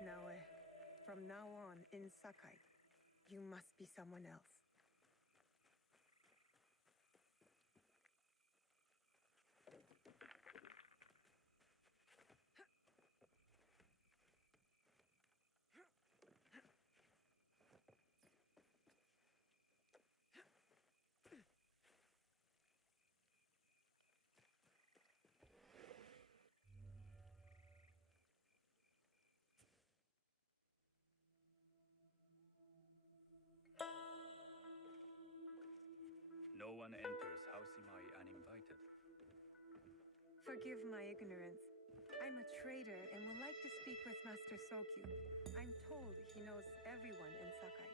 Naoe. From now on, in Sakai, you must be someone else. No one enters House Imai uninvited. Forgive my ignorance. I'm a trader and would like to speak with Master Sokyu. I'm told he knows everyone in Sakai.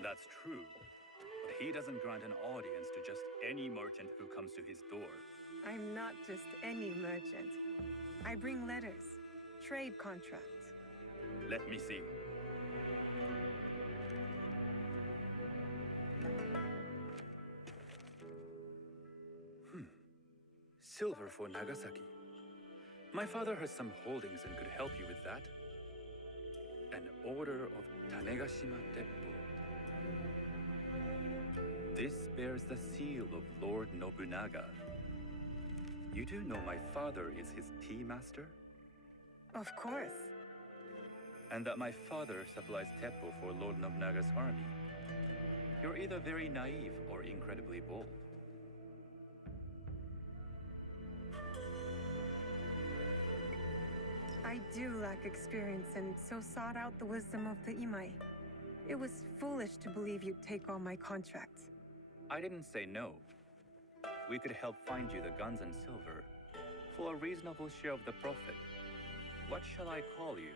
That's true, but he doesn't grant an audience to just any merchant who comes to his door. I'm not just any merchant. I bring letters, trade contracts. Let me see. Silver for Nagasaki. My father has some holdings and could help you with that. An order of Tanegashima Teppo. This bears the seal of Lord Nobunaga. You do know my father is his tea master? Of course. And that my father supplies Teppo for Lord Nobunaga's army. You're either very naive or incredibly bold. I do lack experience and so sought out the wisdom of the Imai. It was foolish to believe you'd take all my contracts. I didn't say no. We could help find you the guns and silver for a reasonable share of the profit. What shall I call you?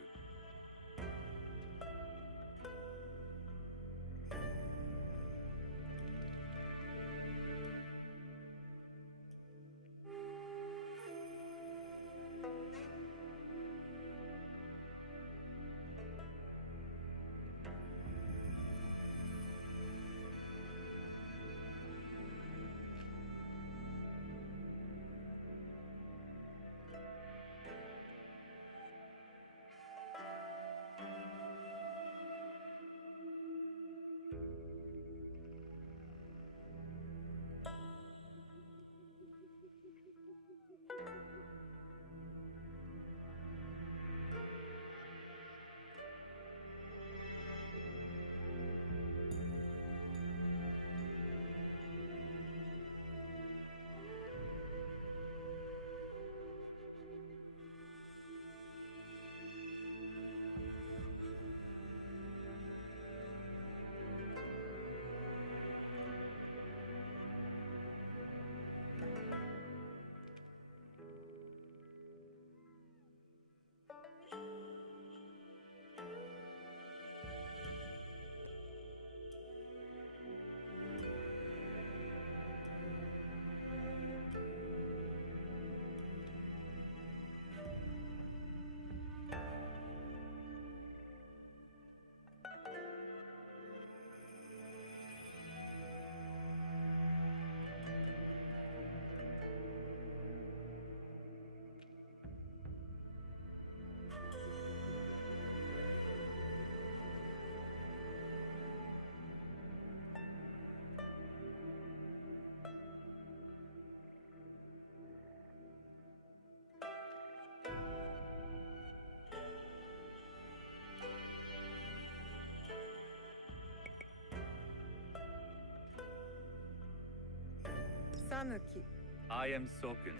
Sanuki. I am Sokun.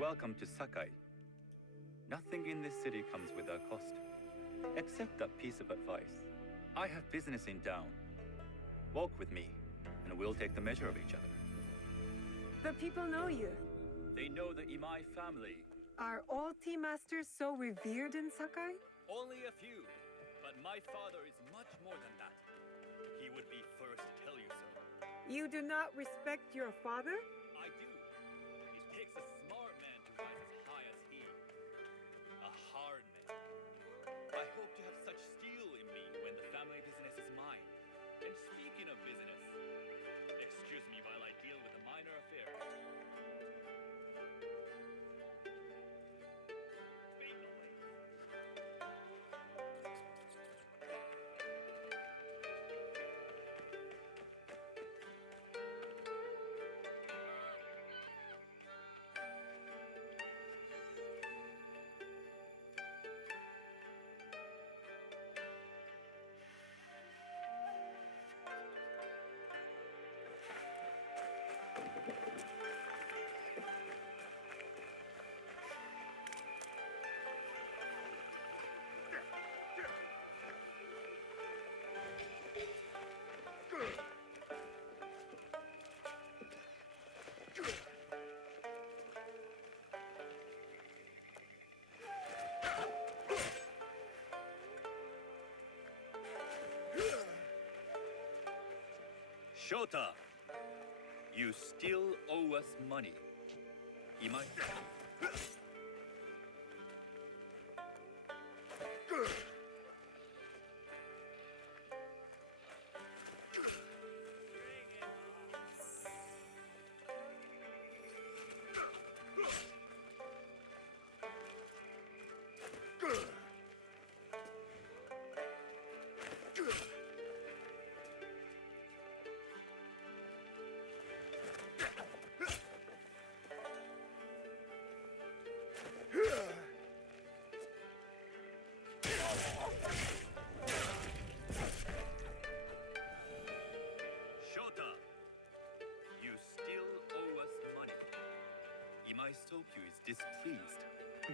Welcome to Sakai. Nothing in this city comes without cost, except a piece of advice. I have business in town. Walk with me, and we'll take the measure of each other. The people know you. They know the Imai family. Are all tea masters so revered in Sakai? Only a few, but my father is much more than that. He would be first to tell you so. You do not respect your father? I do. It takes a smart man to rise as high as he. A hard man. I hope to have such steel in me when the family business is mine. And speaking of business, excuse me while I deal with a minor affair. Speak away. Shota, you still owe us money. Imai. Shota, you still owe us money. Imai Stokyu is displeased.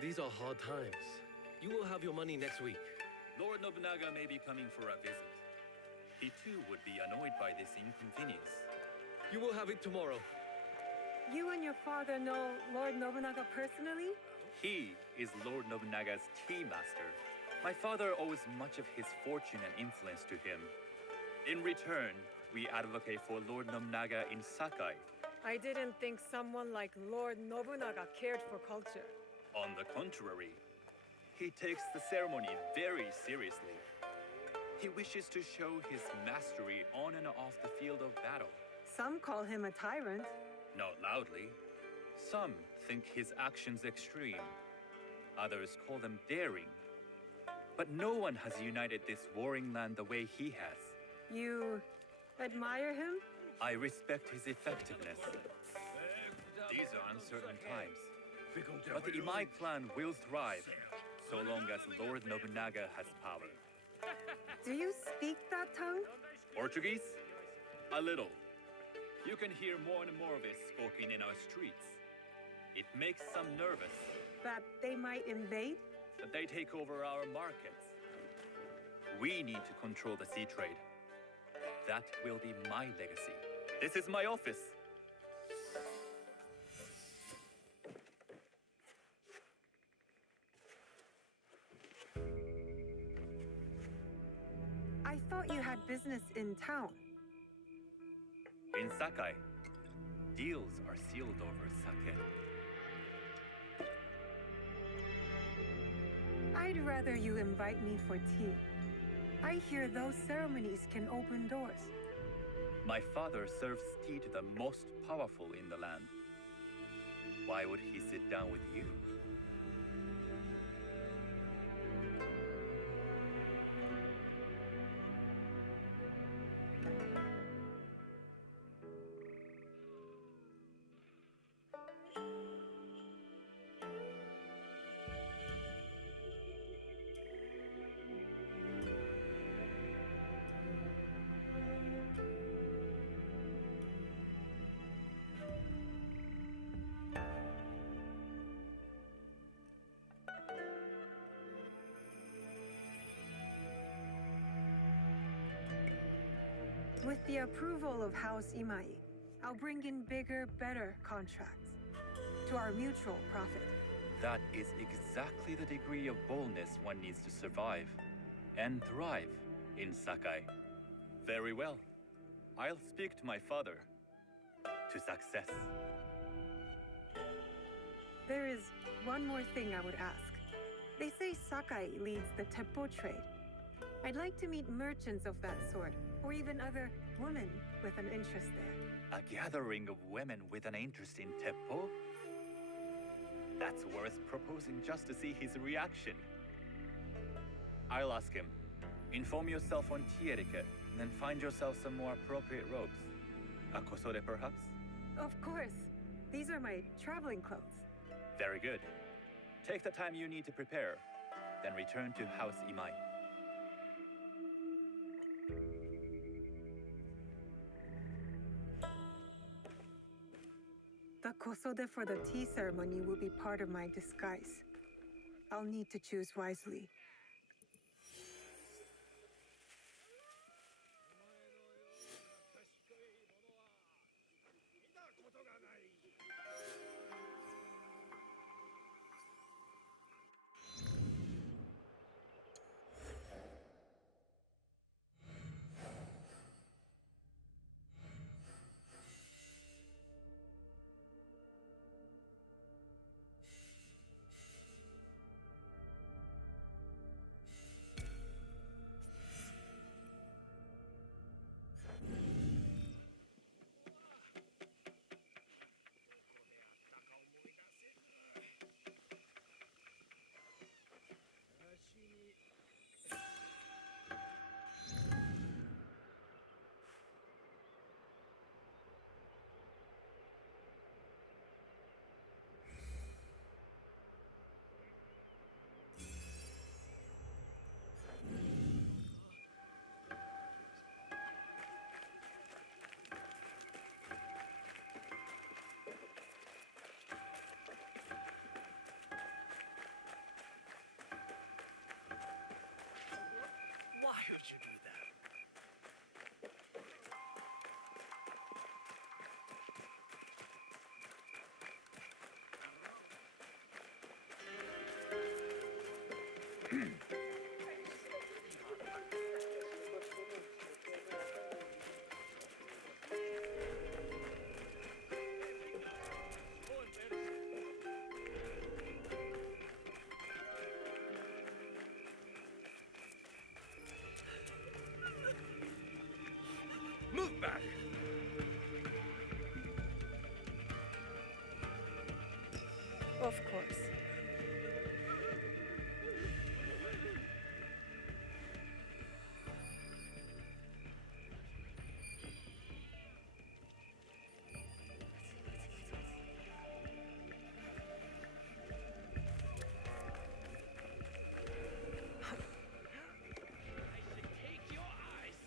These are hard times. You will have your money next week. Lord Nobunaga may be coming for a visit. He too would be annoyed by this inconvenience. You will have it tomorrow. You and your father know Lord Nobunaga personally? He is Lord Nobunaga's tea master. My father owes much of his fortune and influence to him. In return, we advocate for Lord Nobunaga in Sakai. I didn't think someone like Lord Nobunaga cared for culture. On the contrary, he takes the ceremony very seriously. He wishes to show his mastery on and off the field of battle. Some call him a tyrant. Not loudly. Some think his actions extreme. Others call them daring. But no one has united this warring land the way he has. You admire him? I respect his effectiveness. These are uncertain times. But the Imai clan will thrive, so long as Lord Nobunaga has power. Do you speak that tongue? Portuguese? A little. You can hear more and more of it spoken in our streets. It makes some nervous That they might invade? that they take over our markets. We need to control the sea trade. That will be my legacy. This is my office. I thought you had business in town. In Sakai, deals are sealed over sake. I'd rather you invite me for tea. I hear those ceremonies can open doors. My father serves tea to the most powerful in the land. Why would he sit down with you? With the approval of House Imai, I'll bring in bigger, better contracts. To our mutual profit. That is exactly the degree of boldness one needs to survive and thrive in Sakai. Very well. I'll speak to my father. To success. There is one more thing I would ask. They say Sakai leads the Teppo trade. I'd like to meet merchants of that sort, or even other women with an interest there. A gathering of women with an interest in Teppo? That's worth proposing just to see his reaction. I'll ask him. Inform yourself on tea etiquette, then find yourself some more appropriate robes. A kosode, perhaps? Of course. These are my traveling clothes. Very good. Take the time you need to prepare, then return to House Imai. The kosode for the tea ceremony will be part of my disguise. I'll need to choose wisely. Move back! Of course. Take your eyes!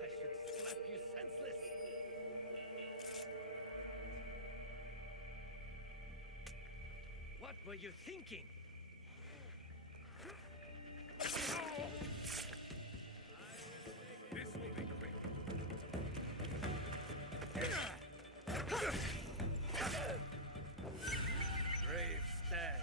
I should slap you senseless! What were you thinking? This will be quick. Brave stand.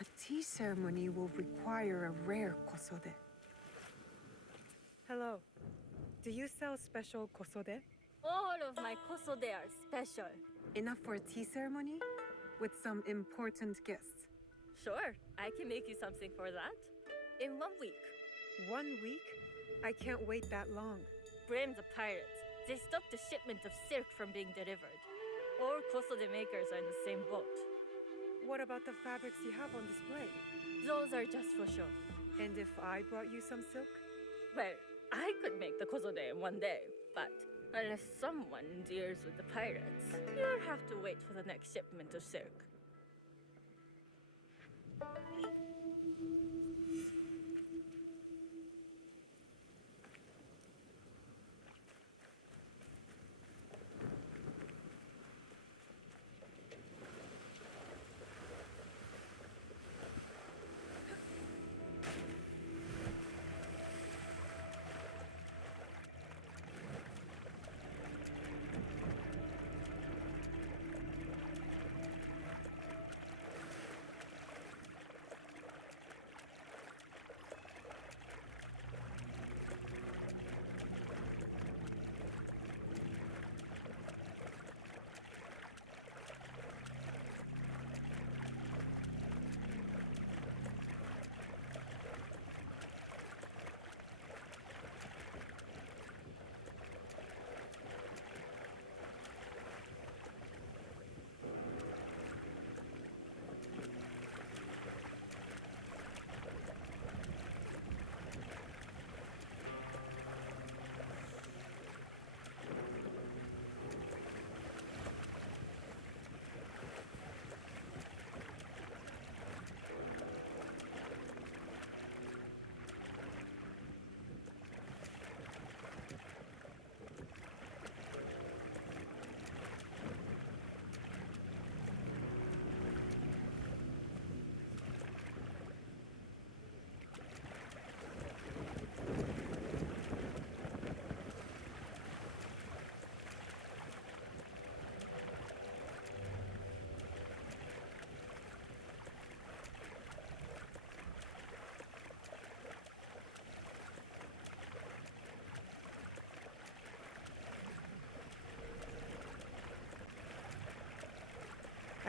A tea ceremony will require a rare kosode. Hello. Do you sell special kosode? All of my kosode are special. Enough for a tea ceremony? With some important guests. Sure, I can make you something for that. In 1 week. 1 week? I can't wait that long. Blame the pirates. They stopped the shipment of silk from being delivered. All kosode makers are in the same boat. What about the fabrics you have on display? Those are just for show. And if I brought you some silk? Well, I could make the kosode in 1 day, but unless someone deals with the pirates, you'll have to wait for the next shipment of silk.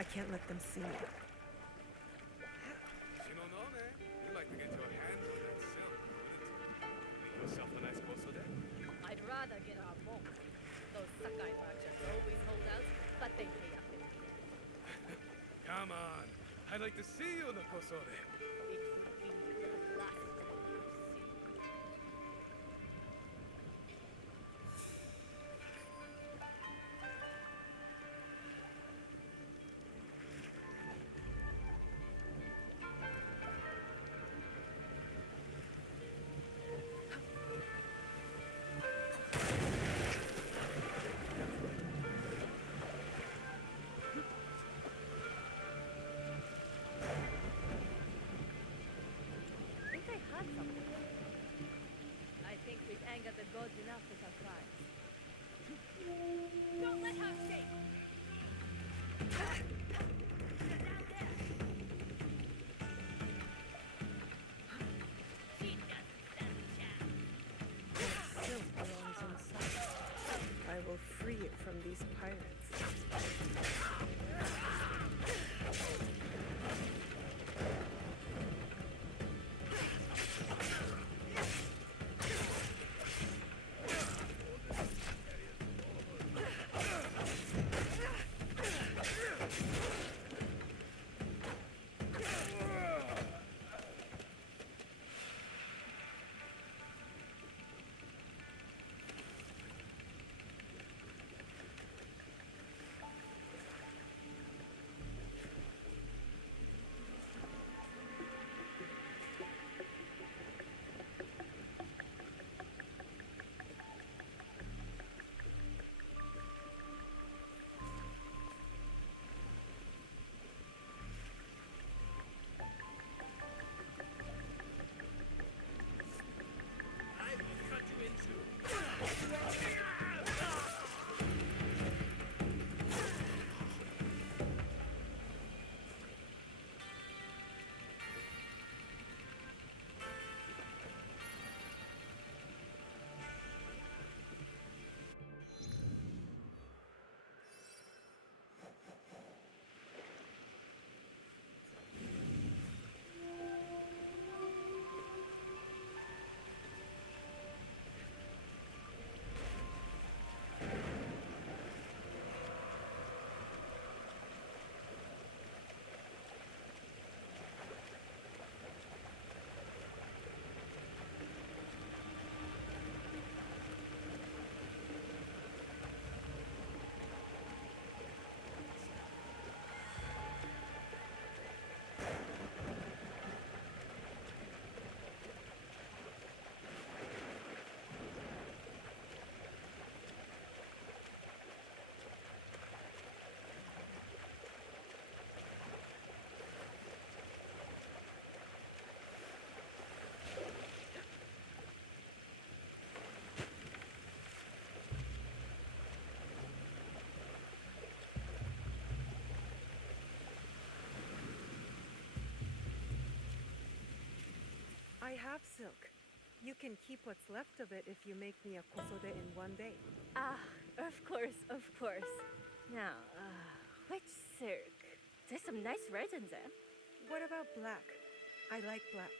I can't let them see me. You'd like to get your hands on that silk, wouldn't you? Make yourself a nice kosode? I'd rather get our bulk. Those Sakai merchants always hold out, but they pay up in the end. Come on. I'd like to see you in the kosode. It would be the last thing you see. I think I had something. I think we've angered the gods enough with our cries. Don't let her escape! Get down there! She doesn't stand a chance. Silk belongs inside. I will free it from these pirates. I will cut you in two. I have silk. You can keep what's left of it if you make me a kosode in one day. Ah, of course, of course. Now, which silk? There's some nice red in there. What about black? I like black.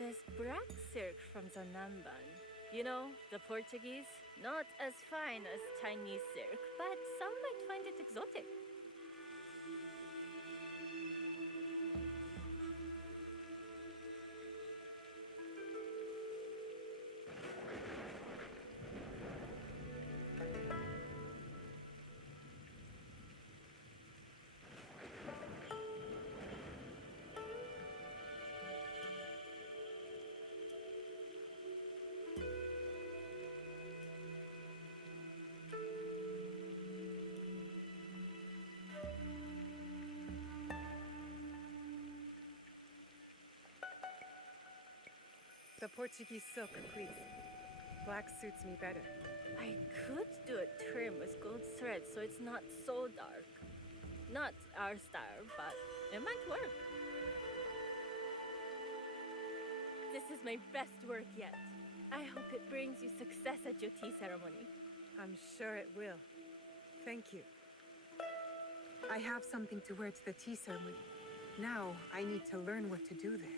There's black silk from the Namban. You know, the Portuguese? Not as fine as Chinese silk, but some might find it exotic. The Portuguese silk, please. Black suits me better. I could do a trim with gold thread so it's not so dark. Not our style, but it might work. This is my best work yet. I hope it brings you success at your tea ceremony. I'm sure it will. Thank you. I have something to wear to the tea ceremony. Now, I need to learn what to do there.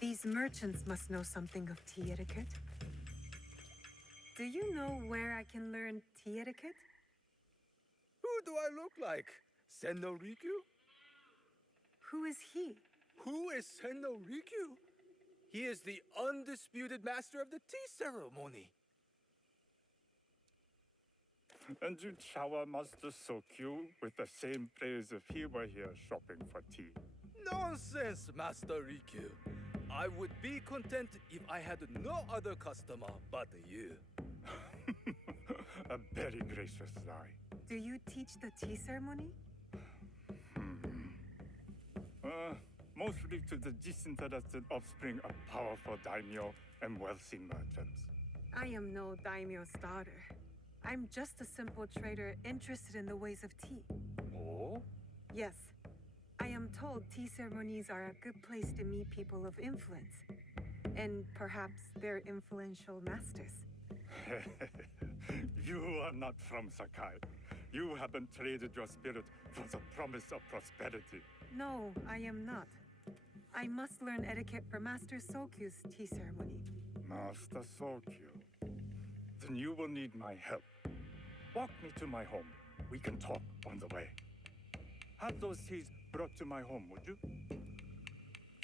These merchants must know something of tea etiquette. Do you know where I can learn tea etiquette? Who do I look like? Senno Rikyu? Who is he? Who is Senno Rikyu? He is the undisputed master of the tea ceremony. And you shower Master Sokyu with the same praise if he were here shopping for tea. Nonsense, Master Rikyu. I would be content if I had no other customer but you. A very gracious lie. Do you teach the tea ceremony? Mostly to the disinterested offspring of powerful daimyo and wealthy merchants. I am no daimyo's daughter. I'm just a simple trader interested in the ways of tea. Oh? Yes, I am told tea ceremonies are a good place to meet people of influence. And perhaps their influential masters. You are not from Sakai. You haven't traded your spirit for the promise of prosperity. No, I am not. I must learn etiquette for Master Sokyu's tea ceremony. Master Sokyu. Then you will need my help. Walk me to my home. We can talk on the way. Have those teas brought to my home, would you?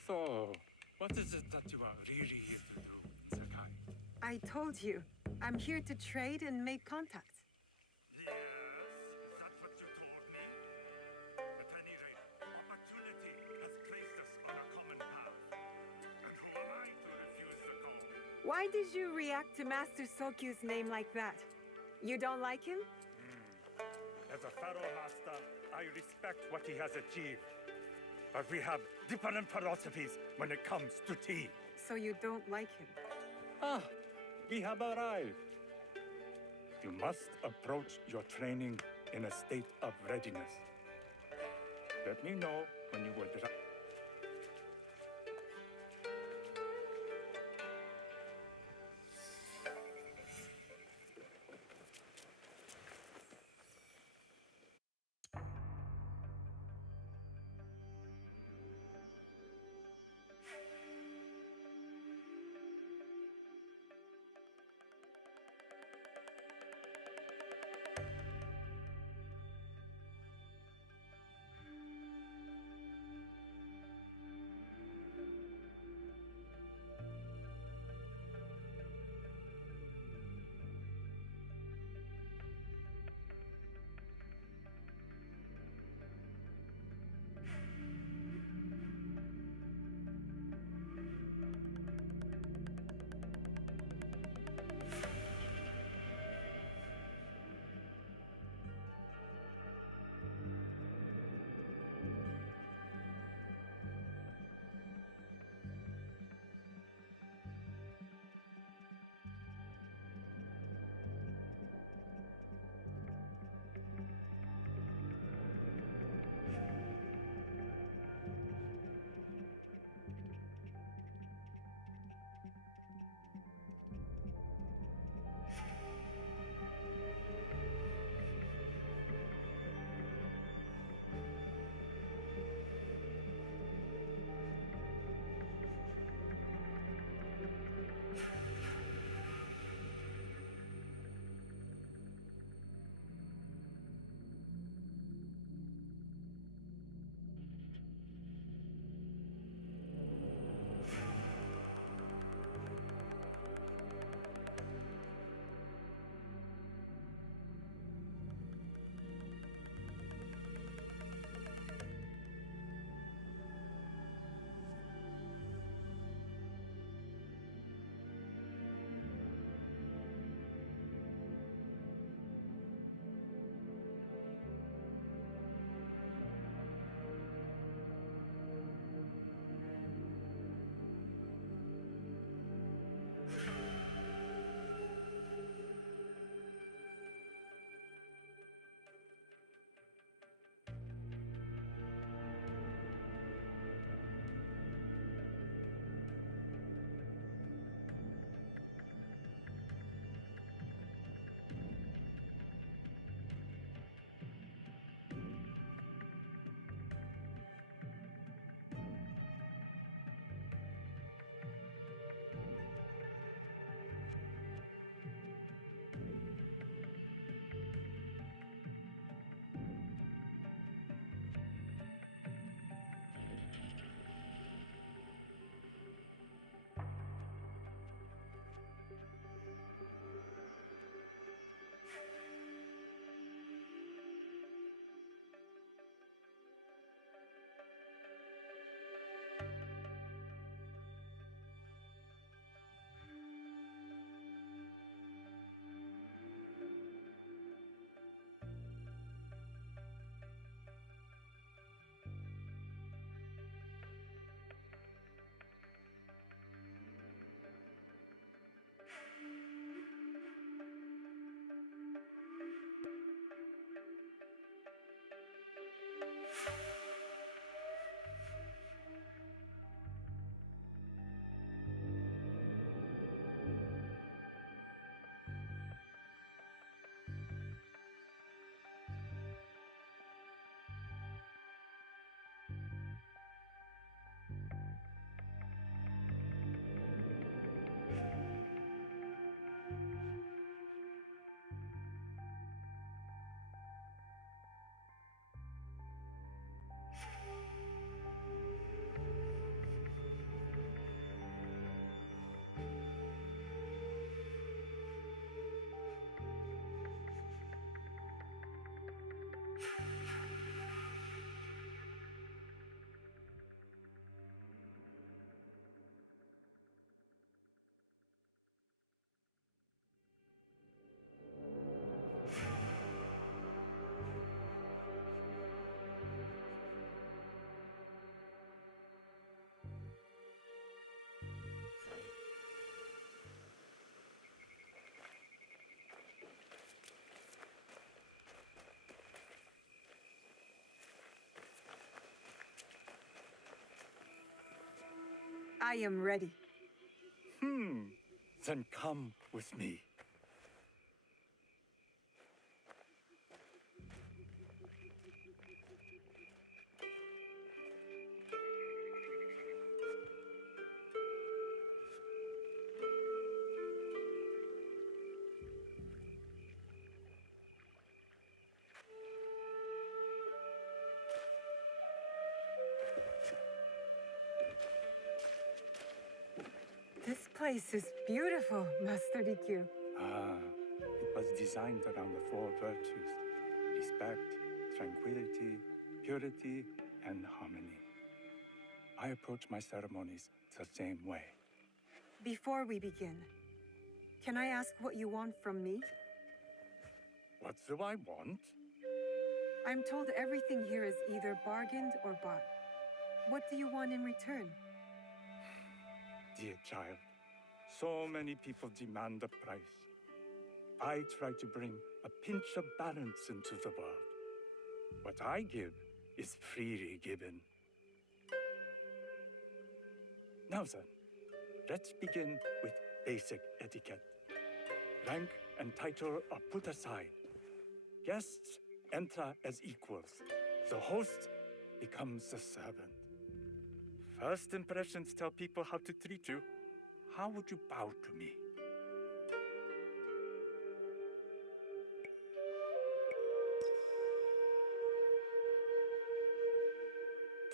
So, what is it that you are really here to do in Sakai? I told you, I'm here to trade and make contacts. Yes, that's what you told me. At any rate, opportunity has placed us on a common path. And who am I to refuse the call? Why did you react to Master Sokyu's name like that? You don't like him? As a pharaoh master, I respect what he has achieved. But we have different philosophies when it comes to tea. So you don't like him? Ah, we have arrived. You must approach your training in a state of readiness. Let me know when you would. I am ready. Then come with me. This place is beautiful, Master Rikyu. It was designed around the four virtues: respect, tranquility, purity, and harmony. I approach my ceremonies the same way. Before we begin, can I ask what you want from me? What do I want? I'm told everything here is either bargained or bought. What do you want in return? Dear child, so many people demand a price. I try to bring a pinch of balance into the world. What I give is freely given. Now then, let's begin with basic etiquette. Rank and title are put aside. Guests enter as equals. The host becomes the servant. First impressions tell people how to treat you. How would you bow to me?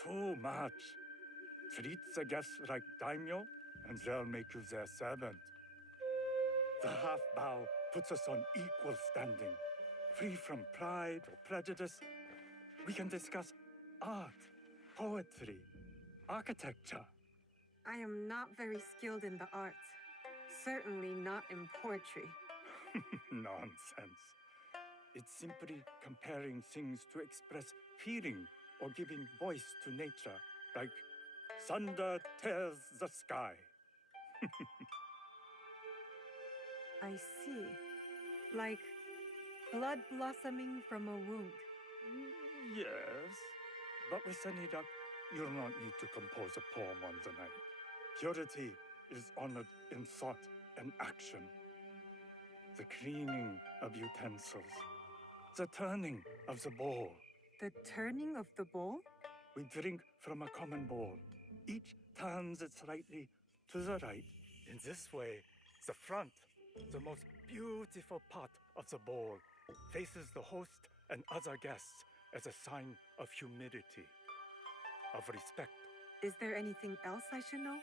Too much. Treat the guests like daimyo, and they'll make you their servant. The half bow puts us on equal standing, free from pride or prejudice. We can discuss art, poetry, architecture. I am not very skilled in the arts. Certainly not in poetry. Nonsense. It's simply comparing things to express feeling or giving voice to nature, like thunder tears the sky. I see. Like blood blossoming from a wound. Yes, but with any luck, you'll not need to compose a poem on the night. Purity is honored in thought and action. The cleaning of utensils, the turning of the bowl. The turning of the bowl? We drink from a common bowl. Each turns it slightly to the right. In this way, the front, the most beautiful part of the bowl, faces the host and other guests as a sign of humility, of respect. Is there anything else I should know?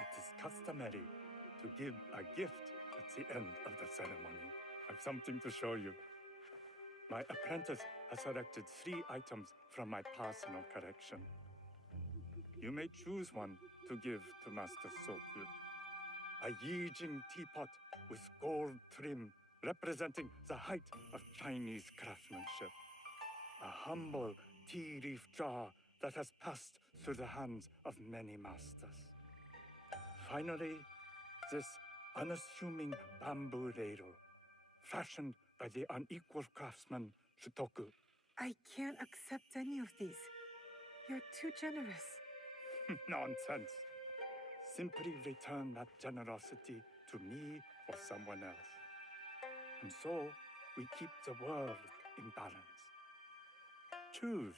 It is customary to give a gift at the end of the ceremony. I've something to show you. My apprentice has selected 3 items from my personal collection. You may choose one to give to Master Sokyu. A Yijing teapot with gold trim representing the height of Chinese craftsmanship. A humble tea leaf jar that has passed through the hands of many masters. Finally, this unassuming bamboo ladle, fashioned by the unequal craftsman Shutoku. I can't accept any of these. You're too generous. Nonsense. Simply return that generosity to me or someone else. And so, we keep the world in balance. Choose.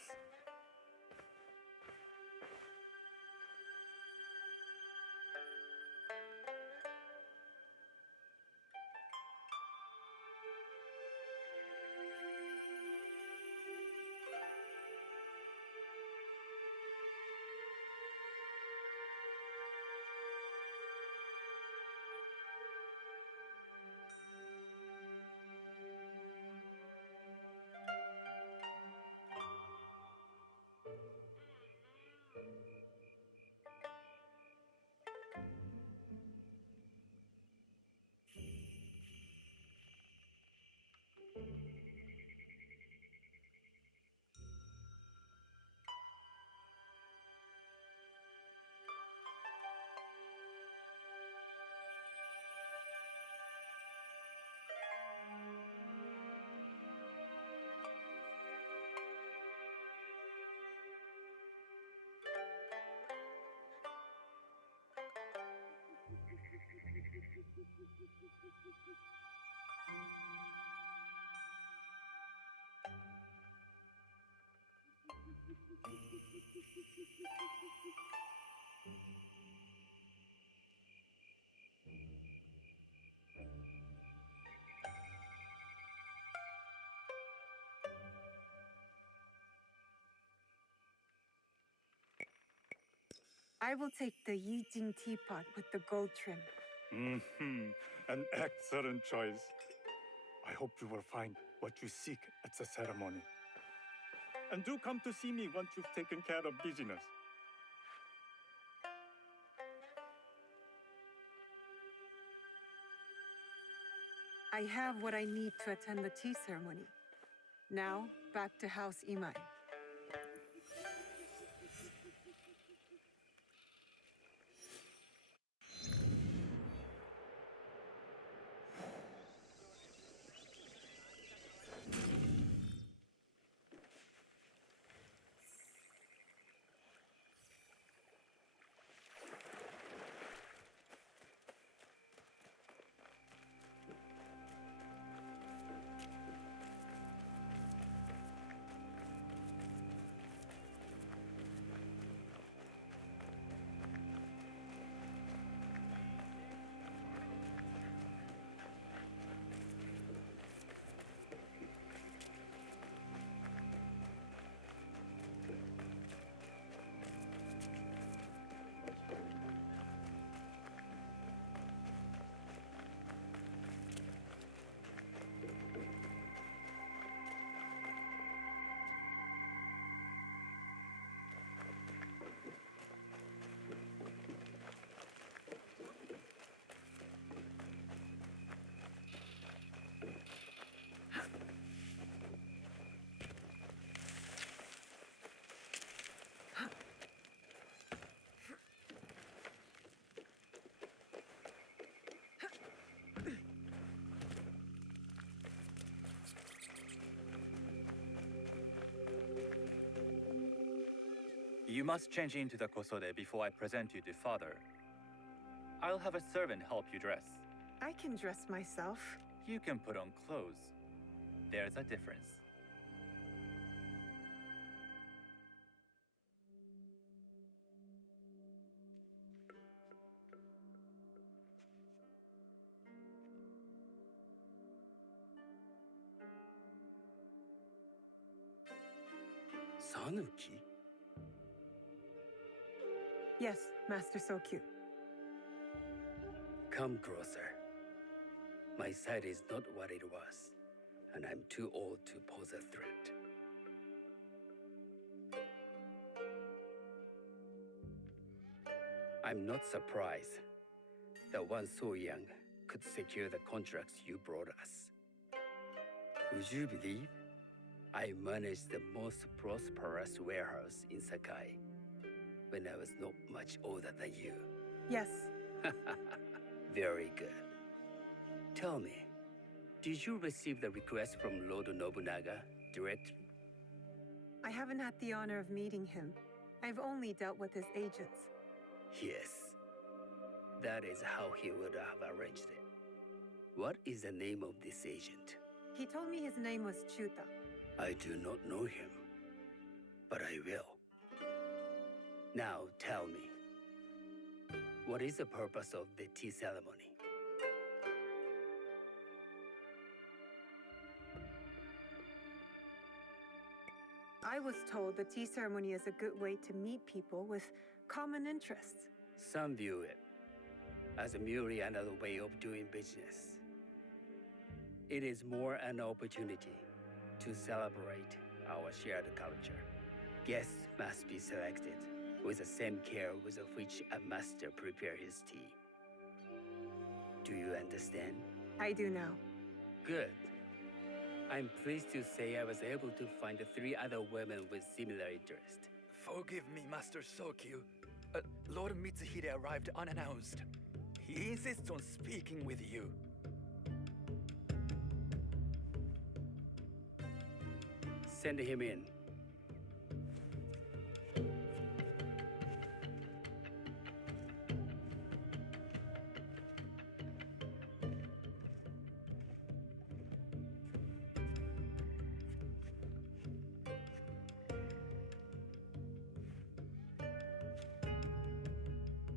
I will take the Yijing teapot with the gold trim. An excellent choice. I hope you will find what you seek at the ceremony. And do come to see me once you've taken care of business. I have what I need to attend the tea ceremony. Now, back to House Imai. You must change into the kosode before I present you to father. I'll have a servant help you dress. I can dress myself. You can put on clothes. There's a difference. Sanuki? Yes, Master Sokyu. Come closer. My sight is not what it was, and I'm too old to pose a threat. I'm not surprised that one so young could secure the contracts you brought us. Would you believe I managed the most prosperous warehouse in Sakai when I was not much older than you? Yes. Very good. Tell me, did you receive the request from Lord Nobunaga directly? I haven't had the honor of meeting him. I've only dealt with his agents. Yes. That is how he would have arranged it. What is the name of this agent? He told me his name was Chuta. I do not know him, but I will. Now tell me, what is the purpose of the tea ceremony? I was told the tea ceremony is a good way to meet people with common interests. Some view it as merely another way of doing business. It is more an opportunity to celebrate our shared culture. Guests must be selected with the same care with which a master prepares his tea. Do you understand? I do now. Good. I'm pleased to say I was able to find 3 other women with similar interest. Forgive me, Master Sokyu. Lord Mitsuhide arrived unannounced. He insists on speaking with you. Send him in.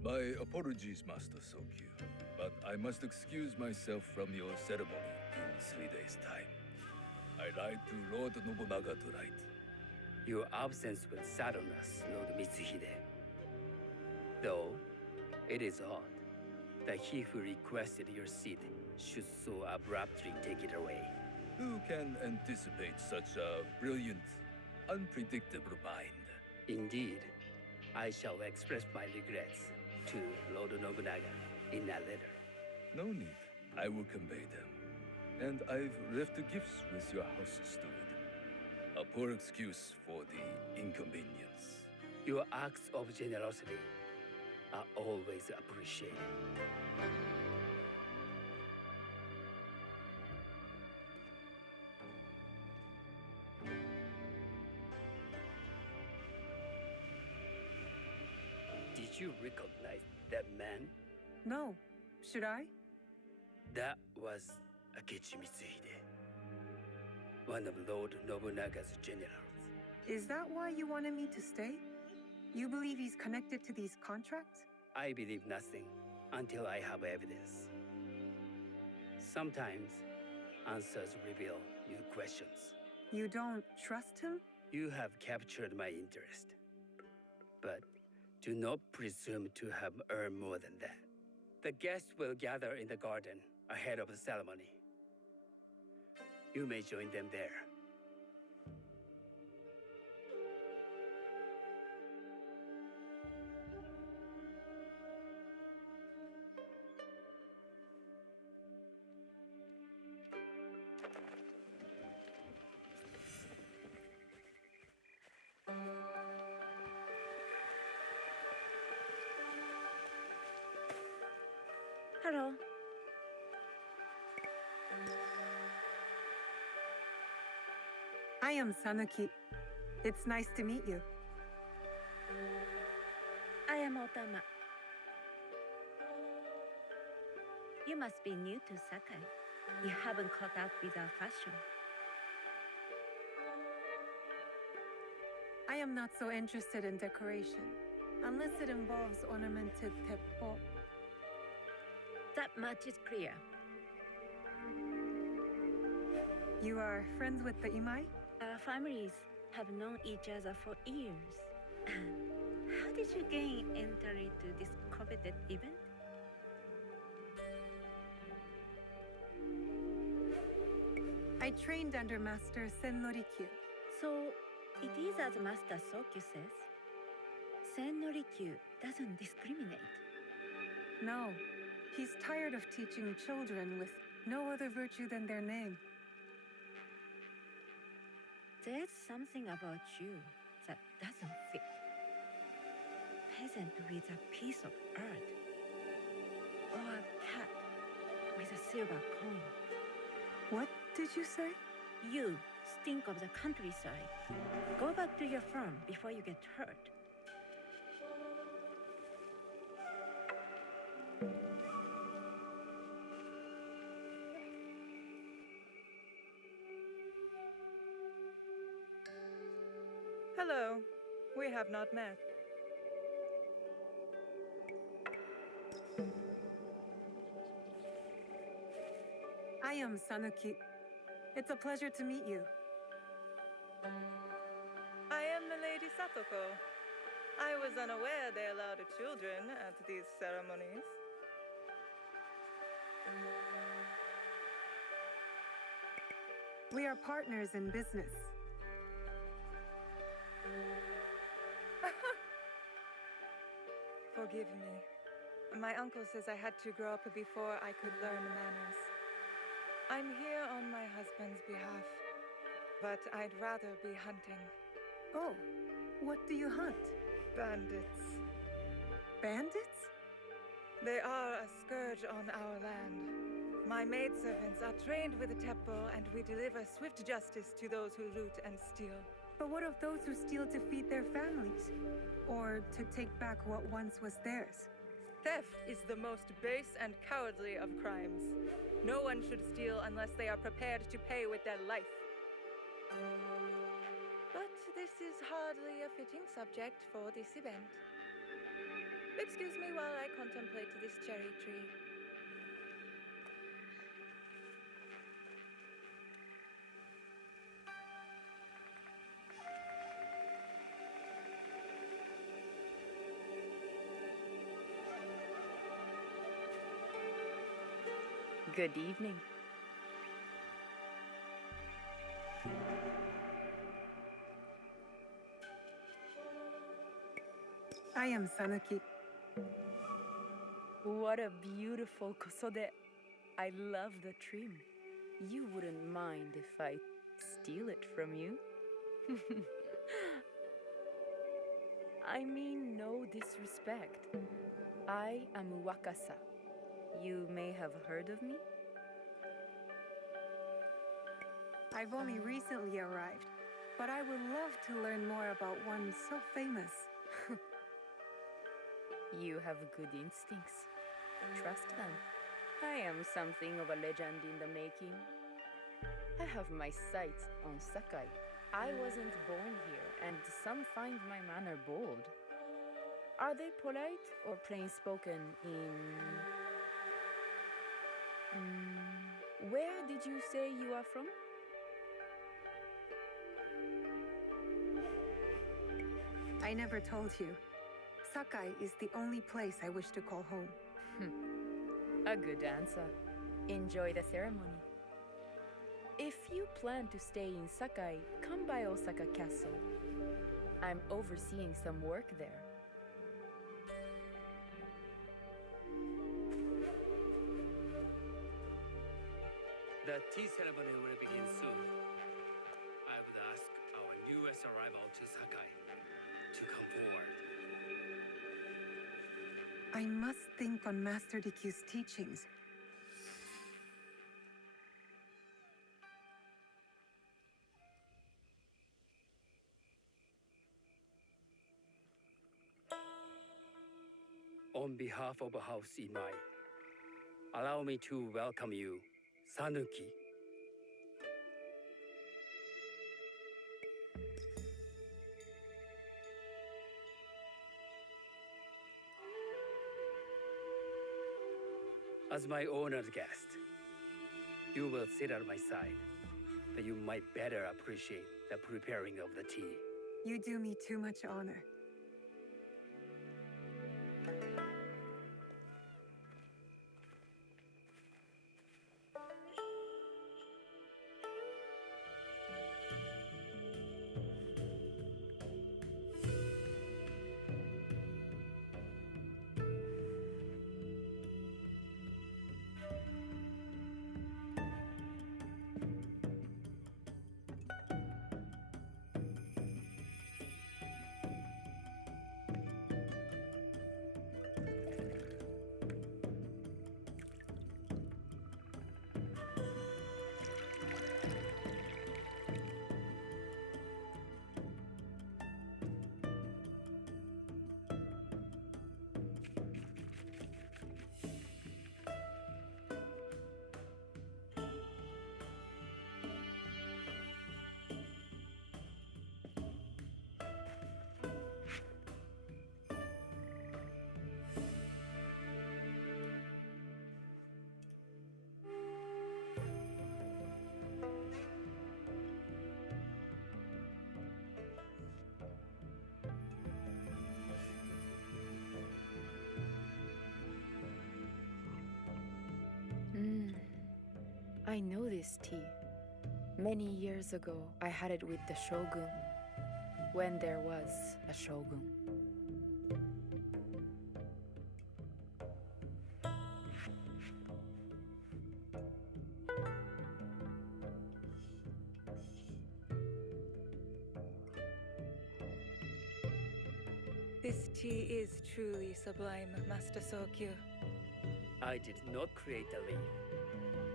My apologies, Master Sokyu, but I must excuse myself from your ceremony in 3 days' time. I lied to Lord Nobunaga tonight. Your absence will sadden us, Lord Mitsuhide. Though, it is odd that he who requested your seat should so abruptly take it away. Who can anticipate such a brilliant, unpredictable mind? Indeed, I shall express my regrets to Lord Nobunaga in a letter. No need. I will convey them. And I've left the gifts with your house steward. A poor excuse for the inconvenience. Your acts of generosity are always appreciated. Did you recognize that man? No. Should I? That was Akechi Mitsuhide, one of Lord Nobunaga's generals. Is that why you wanted me to stay? You believe he's connected to these contracts? I believe nothing until I have evidence. Sometimes answers reveal new questions. You don't trust him? You have captured my interest. But do not presume to have earned more than that. The guests will gather in the garden ahead of the ceremony. You may join them there. Hello. I am Sanuki. It's nice to meet you. I am Otama. You must be new to Sakai. You haven't caught up with our fashion. I am not so interested in decoration, unless it involves ornamented teppo. That much is clear. You are friends with the Imai? Our families have known each other for years. How did you gain entry to this coveted event? I trained under Master Sen Norikyu. So, it is as Master Sokyu says. Sen Norikyu doesn't discriminate. No, he's tired of teaching children with no other virtue than their name. There's something about you that doesn't fit. Peasant with a piece of earth. Or a cat with a silver coin. What did you say? You stink of the countryside. Go back to your farm before you get hurt. Hello. We have not met. I am Sanuki. It's a pleasure to meet you. I am the Lady Satoko. I was unaware they allowed children at these ceremonies. We are partners in business. Forgive me. My uncle says I had to grow up before I could learn manners. I'm here on my husband's behalf, but I'd rather be hunting. Oh, what do you hunt? Bandits. Bandits? They are a scourge on our land. My maidservants are trained with the teppo, and we deliver swift justice to those who loot and steal. But what of those who steal to feed their families? Or to take back what once was theirs? Theft is the most base and cowardly of crimes. No one should steal unless they are prepared to pay with their life. But this is hardly a fitting subject for this event. Excuse me while I contemplate this cherry tree. Good evening. I am Sanuki. What a beautiful kosode. I love the trim. You wouldn't mind if I steal it from you? I mean no disrespect. I am Wakasa. You may have heard of me? I've only recently arrived, but I would love to learn more about one so famous. You have good instincts. Trust them. I am something of a legend in the making. I have my sights on Sakai. I wasn't born here, and some find my manner bold. Are they polite or plain-spoken in... Where did you say you are from? I never told you. Sakai is the only place I wish to call home. A good answer. Enjoy the ceremony. If you plan to stay in Sakai, come by Osaka Castle. I'm overseeing some work there. The tea ceremony will begin soon. I would ask our newest arrival to Sakai to come forward. I must think on Master Dikyu's teachings. On behalf of a house in mind, allow me to welcome you, Sanuki. As my honored guest, you will sit at my side, but you might better appreciate the preparing of the tea. You do me too much honor. I know this tea. Many years ago, I had it with the shogun, when there was a shogun. This tea is truly sublime, Master Sokyu. I did not create the leaf,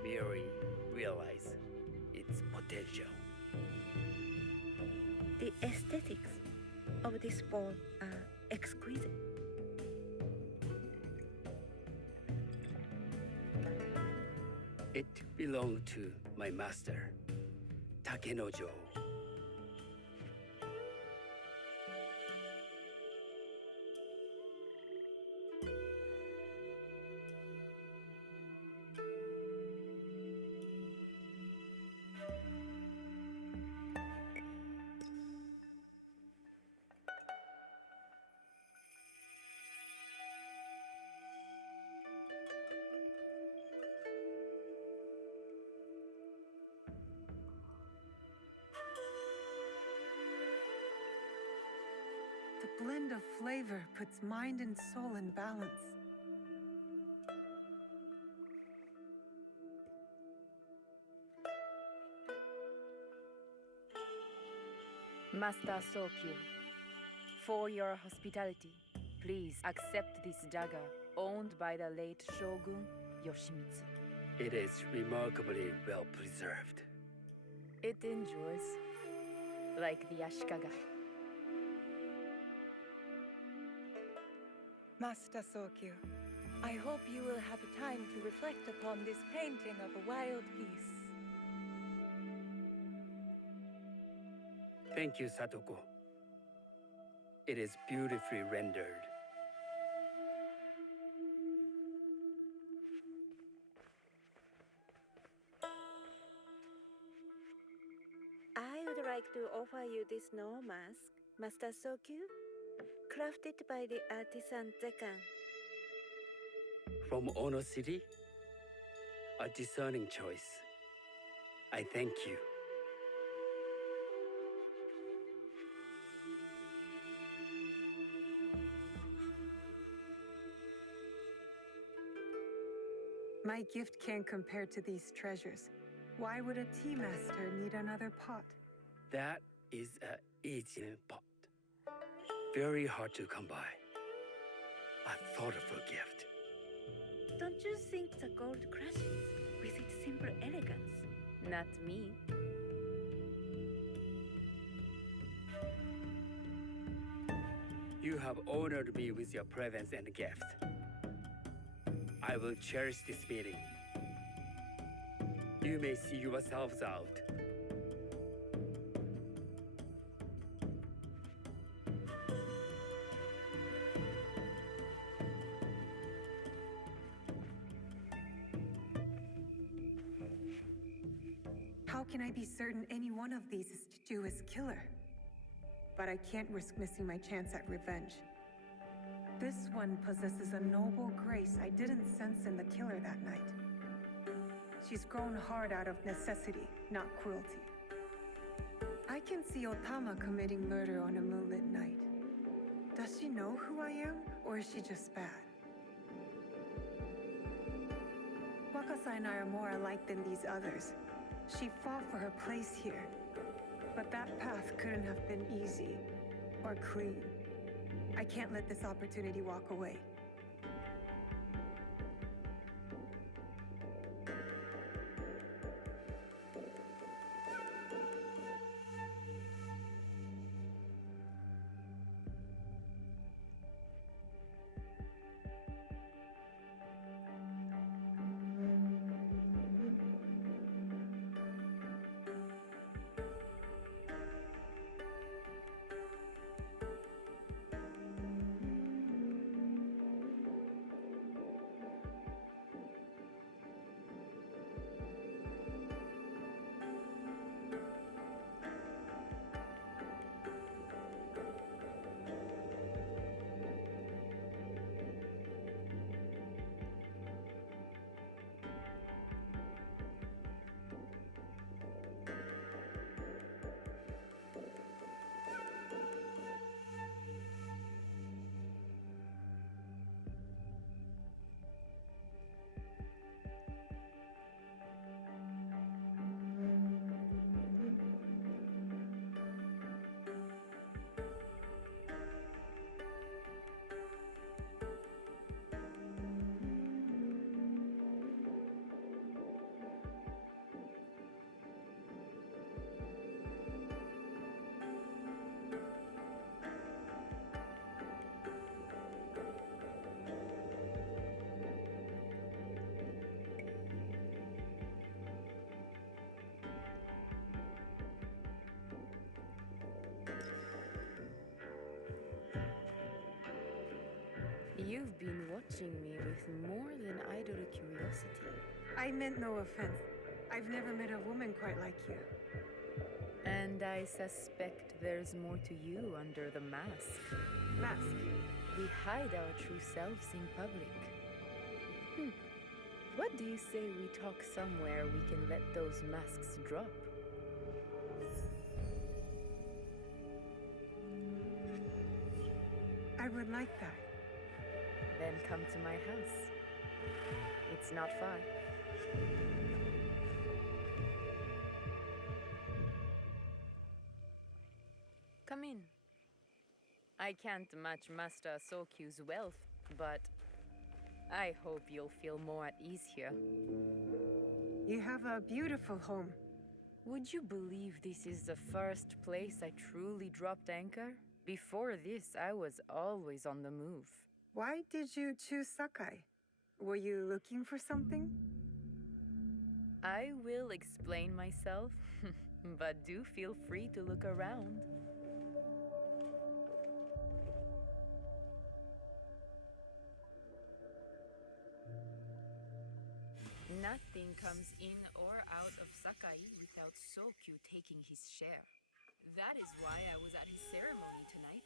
merely realize its potential. The aesthetics of this bowl are exquisite. It belonged to my master, Takenojo. blend of flavor puts mind and soul in balance. Master Sokyu, for your hospitality, please accept this dagger owned by the late Shogun Yoshimitsu. It is remarkably well preserved. It endures, like the Ashikaga. Master Sokyu, I hope you will have time to reflect upon this painting of a wild geese. Thank you, Satoko. It is beautifully rendered. I would like to offer you this snow mask, Master Sokyu, crafted by the artisan Zekan. From Ono City? A discerning choice. I thank you. My gift can't compare to these treasures. Why would a tea master need another pot? That is a aging pot. Very hard to come by. A thoughtful gift. Don't you think the gold crashes with its simple elegance? Not me. You have honored me with your presence and gift. I will cherish this meeting. You may see yourselves out. How can I be certain any one of these is Jewish killer? But I can't risk missing my chance at revenge. This one possesses a noble grace I didn't sense in the killer that night. She's grown hard out of necessity, not cruelty. I can see Otama committing murder on a moonlit night. Does she know who I am, or is she just bad? Wakasa and I are more alike than these others. She fought for her place here. But that path couldn't have been easy or clean. I can't let this opportunity walk away. You've been watching me with more than idle curiosity. I meant no offense. I've never met a woman quite like you. And I suspect there's more to you under the mask. Mask? We hide our true selves in public. What do you say we talk somewhere we can let those masks drop? I would like that. Then come to my house. It's not far. Come in. I can't match Master Sokyu's wealth, but I hope you'll feel more at ease here. You have a beautiful home. Would you believe this is the first place I truly dropped anchor? Before this, I was always on the move. Why did you choose Sakai? Were you looking for something? I will explain myself, but do feel free to look around. Nothing comes in or out of Sakai without Sokyu taking his share. That is why I was at his ceremony tonight.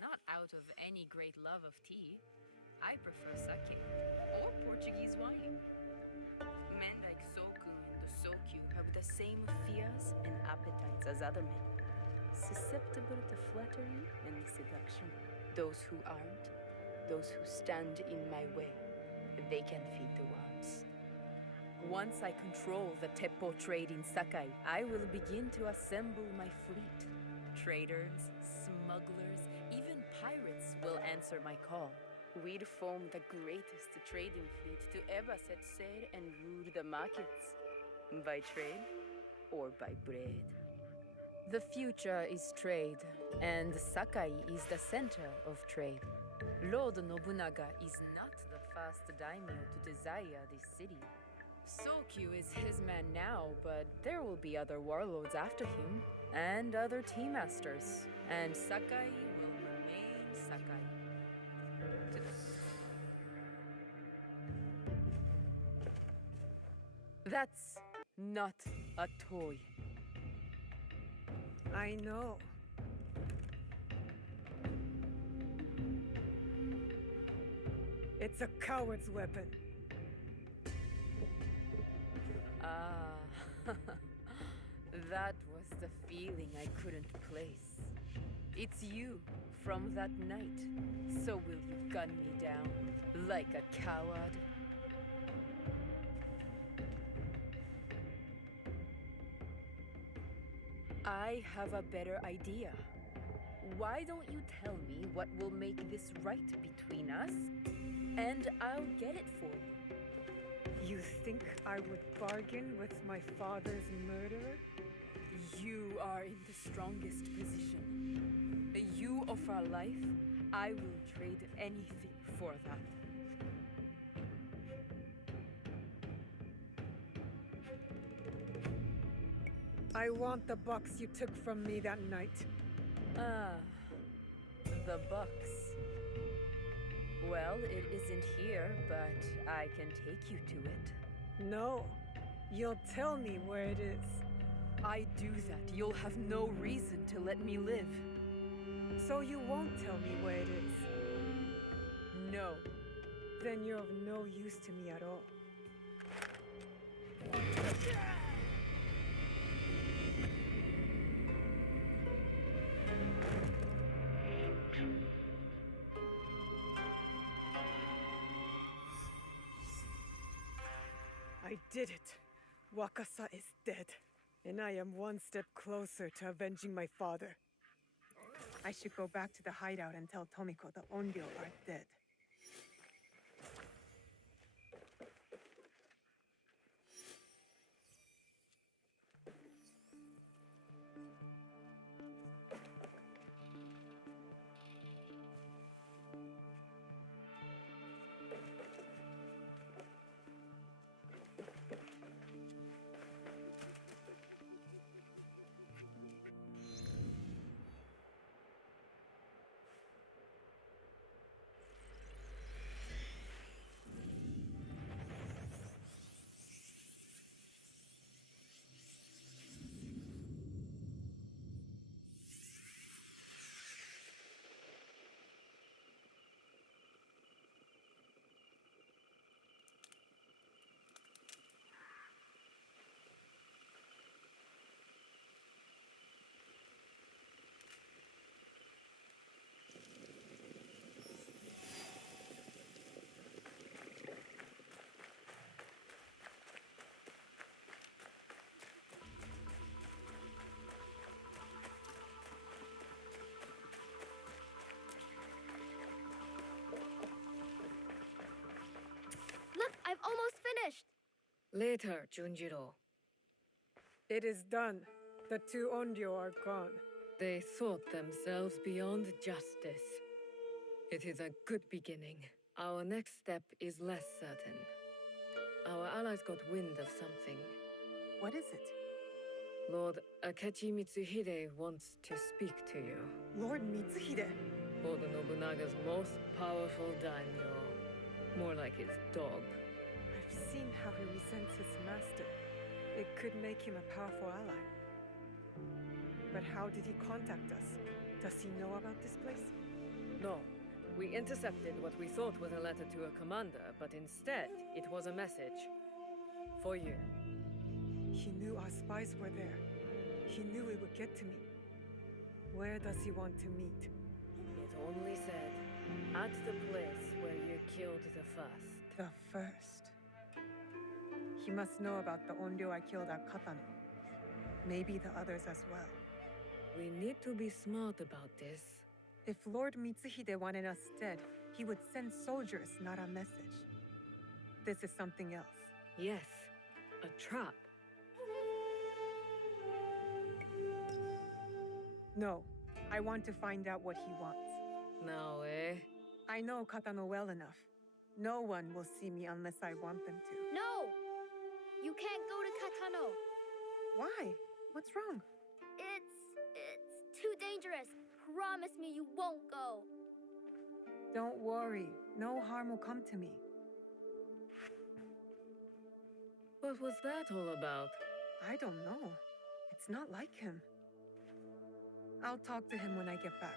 Not out of any great love of tea. I prefer sake, or Portuguese wine. Men like Soku and the Sokyu have the same fears and appetites as other men. Susceptible to flattery and seduction. Those who aren't, those who stand in my way, they can feed the worms. Once I control the Teppo trade in Sakai, I will begin to assemble my fleet. Traders, smugglers, even pirates will answer my call. We'd form the greatest trading fleet to ever set sail and rule the markets. By trade or by bread. The future is trade, and Sakai is the center of trade. Lord Nobunaga is not the first daimyo to desire this city. Sokyu is his man now, but there will be other warlords after him, and other tea masters, and Sakai will remain Sakai. That's not a toy. I know. It's a coward's weapon. Ah, that was the feeling I couldn't place. It's you from that night. So will you gun me down like a coward? I have a better idea. Why don't you tell me what will make this right between us, and I'll get it for you. You think I would bargain with my father's murderer? You are in the strongest position. You offer life, I will trade anything for that. I want the box you took from me that night. Ah, the box. Well, it isn't here, but I can take you to it. No, you'll tell me where it is. I do that, you'll have no reason to let me live. So you won't tell me where it is? No. Then you're of no use to me at all. I did it. Wakasa is dead, and I am one step closer to avenging my father. I should go back to the hideout and tell Tomiko the Onryo are dead. Later, Junjiro. It is done. The two Onryo are gone. They thought themselves beyond justice. It is a good beginning. Our next step is less certain. Our allies got wind of something. What is it? Lord Akechi Mitsuhide wants to speak to you. Lord Mitsuhide. Oda Nobunaga's most powerful daimyo. More like his dog. I've seen how he resents his master. It could make him a powerful ally. But how did he contact us? Does he know about this place? No. We intercepted what we thought was a letter to a commander, but instead, it was a message. For you. He knew our spies were there. He knew it would get to me. Where does he want to meet? It only said, at the place where you killed the first. The first. He must know about the Onryo I killed at Katano. Maybe the others as well. We need to be smart about this. If Lord Mitsuhide wanted us dead, he would send soldiers, not a message. This is something else. Yes, a trap. No, I want to find out what he wants. Now, eh? I know Katano well enough. No one will see me unless I want them to. No! You can't go to Katano. Why? What's wrong? It's too dangerous. Promise me you won't go. Don't worry. No harm will come to me. What was that all about? I don't know. It's not like him. I'll talk to him when I get back.